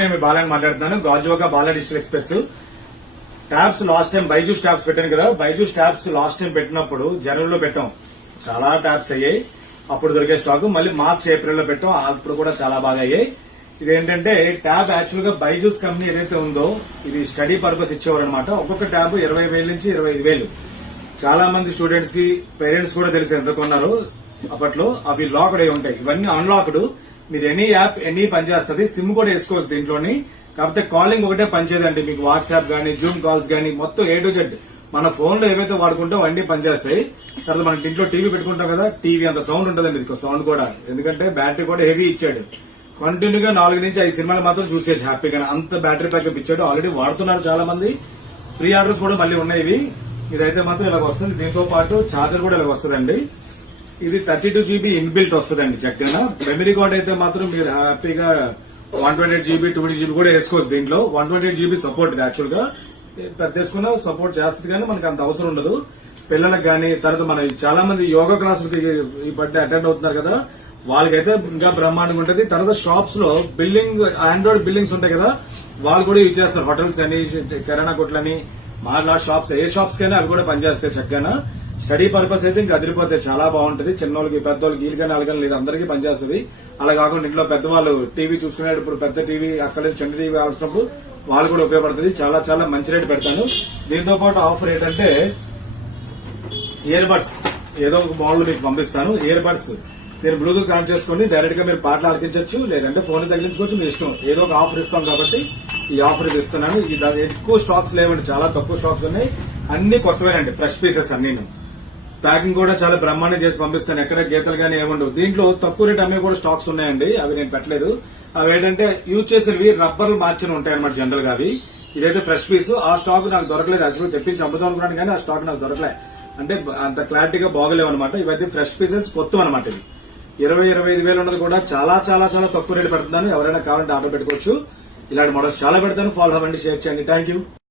నేను బాలని మాట్లాడుతున్నాను. Gajuwaka Bala digital express tabs last time Byju's tabs పెట్టాను కదా. బైజూస్ ట్యాబ్స్ లాస్ట్ టైం పెట్టినప్పుడు జనవరిలో పెట్టాం, చాలా ట్యాబ్స్ అయ్యాయి. అప్పుడు దొరికే స్టాక్ మళ్ళీ మార్చ్ ఏప్రిల్ లో పెట్టాం, అప్పుడు కూడా చాలా బాగా అయ్యాయి. ఇదేంటంటే ట్యాబ్ యాక్చువల్ గా బైజూస్ కంపెనీ ఏదైతే ఉందో ఇది స్టడీ పర్పస్ ఇచ్చేవారు అనమాట. ఒక్కొక్క ట్యాబ్ 20,000 నుంచి 25,000. చాలా మంది స్టూడెంట్స్ కి పేరెంట్స్ కూడా తెలిసి ఎంత కొన్నారు అప్పట్లో. అవి లాక్డ్ అయి ఉంటాయి, ఇవన్నీ అన్లాక్డ్. మీరు ఎనీ యాప్ ఎనీ పనిచేస్తుంది, సిమ్ కూడా వేసుకోవచ్చు దీంట్లోని. కాకపోతే కాలింగ్ ఒకటే పనిచేయదండి. మీకు వాట్సాప్ గానీ జూమ్ కాల్స్ గానీ మొత్తం A to Z మన ఫోన్ లో ఏవైతే వాడుకుంటాం అన్ని పనిచేస్తాయి. తర్వాత మనకి ఇంట్లో టీవీ పెట్టుకుంటాం కదా, టీవీ అంత సౌండ్ ఉంటుందండి ఇది సౌండ్ కూడా, ఎందుకంటే బ్యాటరీ కూడా హెవీ ఇచ్చాడు. కంటిన్యూగా 4 నుంచి 5 సినిమాలు మాత్రం చూసేసి హ్యాపీగా అంత బ్యాటరీ బ్యాకప్ ఇచ్చాడు. ఆల్రెడీ వాడుతున్నారు చాలా మంది, ప్రీ ఆర్డర్స్ కూడా మళ్ళీ ఉన్నాయి ఇవి. ఇదైతే మాత్రం ఇలాగ వస్తుంది, దీంతో పాటు చార్జర్ కూడా ఇలాగ వస్తుందండి. ఇది 32 GB ఇన్బిల్ట్ వస్తుందండి చక్కగా. మెమరీ కార్డ్ అయితే మాత్రం మీరు హ్యాపీగా 128 GB 2 GB కూడా వేసుకోవచ్చు దీంట్లో. 128 GB సపోర్ట్ ఇది యాక్చువల్ గా పెద్ద వేసుకున్నా సపోర్ట్ చేస్తుంది, కానీ మనకు అంత అవసరం ఉండదు పిల్లలకు గానీ. తర్వాత మన చాలా మంది యోగా క్లాసులకి ఈ బర్త్డే అటెండ్ అవుతున్నారు కదా, వాళ్ళకైతే ఇంకా బ్రహ్మాండంగా ఉంటుంది. తర్వాత షాప్స్ లో బిల్లింగ్ ఆండ్రాయిడ్ బిల్లింగ్స్ ఉంటాయి కదా, వాళ్ళు కూడా యూజ్ చేస్తారు. హోటల్స్ అని కిరాణా కొట్లని మా షాప్స్ ఏ షాప్స్ కైనా అవి కూడా పనిచేస్తాయి చక్కగా. స్టడీ పర్పస్ అయితే ఇంకా అదిరిపోతాయి, చాలా బాగుంటుంది. చిన్నోళ్ళకి పెద్దోళ్ళకి వీళ్ళకైనా అలాగని లేదు, అందరికీ పనిచేస్తుంది. అలా కాకుండా ఇంట్లో పెద్దవాళ్ళు టీవీ చూసుకునేటప్పుడు పెద్ద టీవీ అక్కడ చిన్న టీవీ అవసరప్పుడు వాళ్ళు కూడా ఉపయోగపడుతుంది. చాలా చాలా మంచి రేటు పెడతాను. దీంతో పాటు ఆఫర్ ఏంటంటే ఇయర్ బడ్స్ ఏదో ఒక మోడల్ మీకు పంపిస్తాను. ఇయర్ బడ్స్ మీరు బ్లూటూత్ కనెక్ట్ చేసుకుని డైరెక్ట్ గా మీరు పాటలు ఆలకించవచ్చు, లేదంటే ఫోన్ తగిలించుకోవచ్చు, మీ ఇష్టం. ఏదో ఒక ఆఫర్ ఇస్తాం కాబట్టి ఈ ఆఫర్ ఇస్తున్నాను. ఎక్కువ స్టాక్స్ లేవండి, చాలా తక్కువ స్టాక్స్ ఉన్నాయి, అన్ని కొత్తవేనండి, ఫ్రెష్ పీసెస్ అన్ని. ప్యాకింగ్ కూడా చాలా బ్రహ్మాండం చేసి పంపిస్తాను, ఎక్కడ గీతలు గానీ ఏముండవు. దీంట్లో తక్కువ రేట్ అమ్మే కూడా స్టాక్స్ ఉన్నాయండి, అవి నేను పెట్టలేదు. అవి ఏంటంటే యూజ్ చేసేవి రబ్బర్లు మార్చిన ఉంటాయి అనమాట జనరల్ గా. అవి ఇదైతే ఫ్రెష్ పీస్, ఆ స్టాక్ నాకు దొరకలేదు. యాక్చువల్గా తెప్పించి అమ్ముదాం అనుకున్నాను కానీ ఆ స్టాక్ నాకు దొరకలే, అంటే అంత క్లారిటీగా బాగలేవు అనమాట. ఇవైతే ఫ్రెష్ పీసెస్ కొత్త అనమాట. ఇవి 20-25 ఉన్నది కూడా చాలా చాలా చాలా తక్కువ రేటు పెడుతున్నాను. ఎవరైనా కావాలంటే ఆర్డర్ పెట్టుకోవచ్చు. ఇలాంటి మోడల్స్ చాలా పెడతాను. ఫాలో అవ్వండి, షేర్ చేయండి. Thank you.